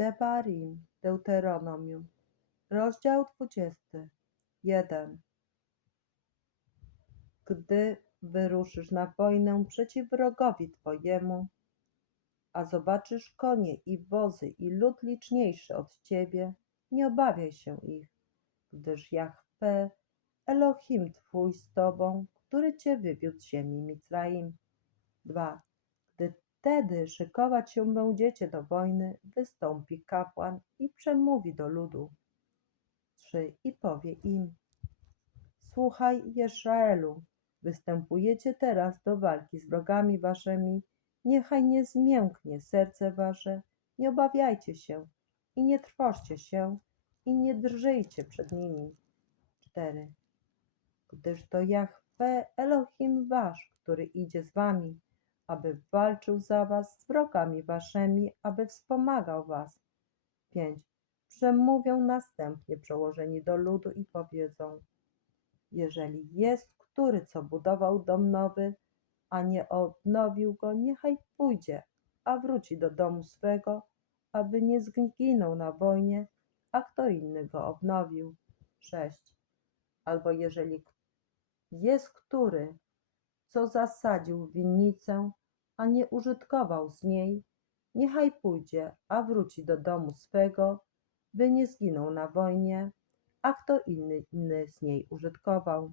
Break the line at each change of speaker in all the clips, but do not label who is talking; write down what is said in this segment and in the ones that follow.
Devarim, Deuteronomium, rozdział 21. Gdy wyruszysz na wojnę przeciw wrogowi Twojemu, a zobaczysz konie i wozy i lud liczniejszy od Ciebie, nie obawiaj się ich, gdyż Jahwe, Elohim Twój z Tobą, który Cię wywiódł z ziemi Micraim. 2. Wtedy szykować się będziecie do wojny, wystąpi kapłan i przemówi do ludu. 3. I powie im, Słuchaj, Jezraelu, występujecie teraz do walki z wrogami waszymi, niechaj nie zmięknie serce wasze, nie obawiajcie się i nie trwożcie się i nie drżyjcie przed nimi. 4. Gdyż to Jahwe Elohim wasz, który idzie z wami, aby walczył za was z wrogami waszymi, aby wspomagał was. 5. Przemówią następnie przełożeni do ludu i powiedzą, jeżeli jest który, co budował dom nowy, a nie odnowił go, niechaj pójdzie, a wróci do domu swego, aby nie zginął na wojnie, a kto inny go obnowił. 6. Albo jeżeli jest który, co zasadził winnicę, a nie użytkował z niej, niechaj pójdzie, a wróci do domu swego, by nie zginął na wojnie, a kto inny, inny z niej użytkował.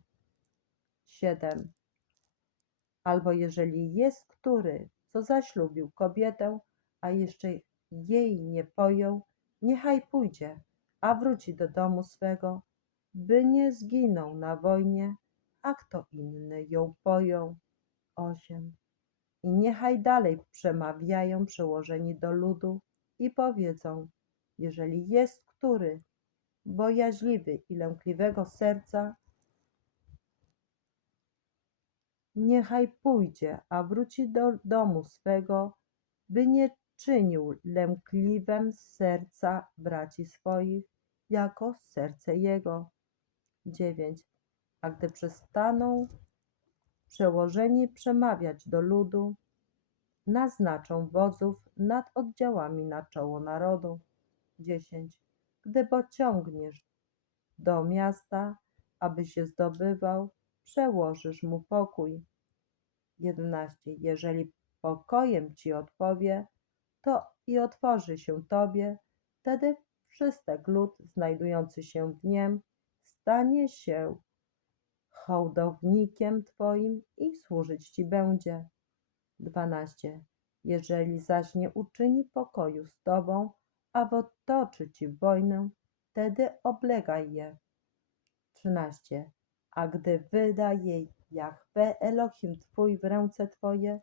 7. Albo jeżeli jest który, co zaślubił kobietę, a jeszcze jej nie pojął, niechaj pójdzie, a wróci do domu swego, by nie zginął na wojnie, a kto inny ją pojął. 8. I niechaj dalej przemawiają przełożeni do ludu i powiedzą, jeżeli jest który, bojaźliwy i lękliwego serca, niechaj pójdzie, a wróci do domu swego, by nie czynił lękliwem serca braci swoich, jako serce jego. 9. A gdy przestaną przełożeni przemawiać do ludu, naznaczą wodzów nad oddziałami na czoło narodu. 10. Gdy pociągniesz do miasta, aby się zdobywał, przełożysz mu pokój. 11. Jeżeli pokojem ci odpowie, to i otworzy się tobie, wtedy wszystek lud znajdujący się w niem stanie się hołdownikiem twoim i służyć ci będzie. 12. Jeżeli zaś nie uczyni pokoju z tobą, a otoczy ci wojnę, wtedy oblegaj je. 13. A gdy wyda jej Jahwe Elohim Twój w ręce Twoje,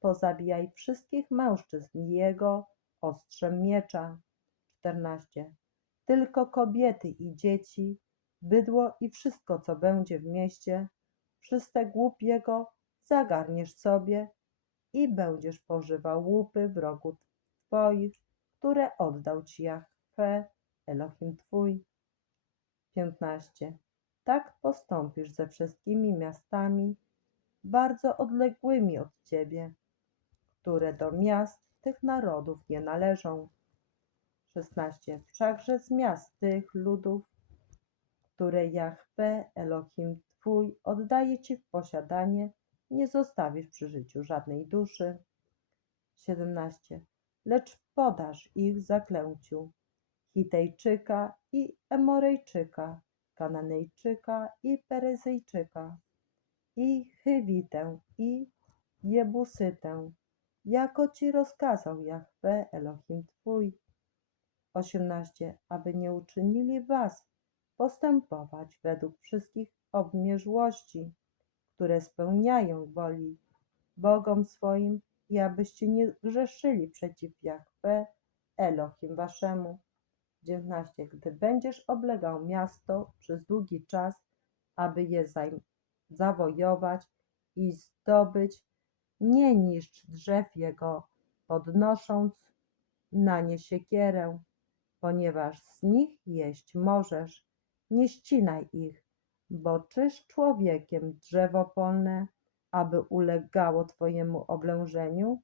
pozabijaj wszystkich mężczyzn jego ostrzem miecza. 14. Tylko kobiety i dzieci, bydło i wszystko, co będzie w mieście, wszystek łup jego zagarniesz sobie i będziesz pożywał łupy wrogów Twoich, które oddał Ci Jahwe Elohim Twój. 15. Tak postąpisz ze wszystkimi miastami bardzo odległymi od Ciebie, które do miast tych narodów nie należą. 16. Wszakże z miast tych ludów, które Jahwe Elohim Twój oddaje Ci w posiadanie, nie zostawisz przy życiu żadnej duszy. 17. Lecz podasz ich zaklęciu Hitejczyka i Emorejczyka, Kananejczyka i Peryzyjczyka, i Chywitę i Jebusytę, jako ci rozkazał Jahwe Elohim Twój. 18. Aby nie uczynili was postępować według wszystkich obmierzłości, które spełniają woli Bogom swoim i abyście nie grzeszyli przeciw Jahwe Elohim waszemu. 19. Gdy będziesz oblegał miasto przez długi czas, aby je zawojować i zdobyć, nie niszcz drzew jego, podnosząc na nie siekierę, ponieważ z nich jeść możesz. Nie ścinaj ich, bo czyż człowiekiem drzewo polne, aby ulegało twojemu oblężeniu?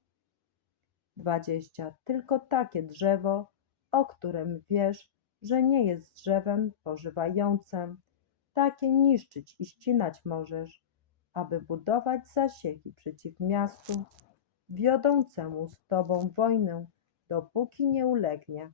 20. Tylko takie drzewo, o którym wiesz, że nie jest drzewem pożywającem, takie niszczyć i ścinać możesz, aby budować zasieki przeciw miastu, wiodącemu z tobą wojnę, dopóki nie ulegnie.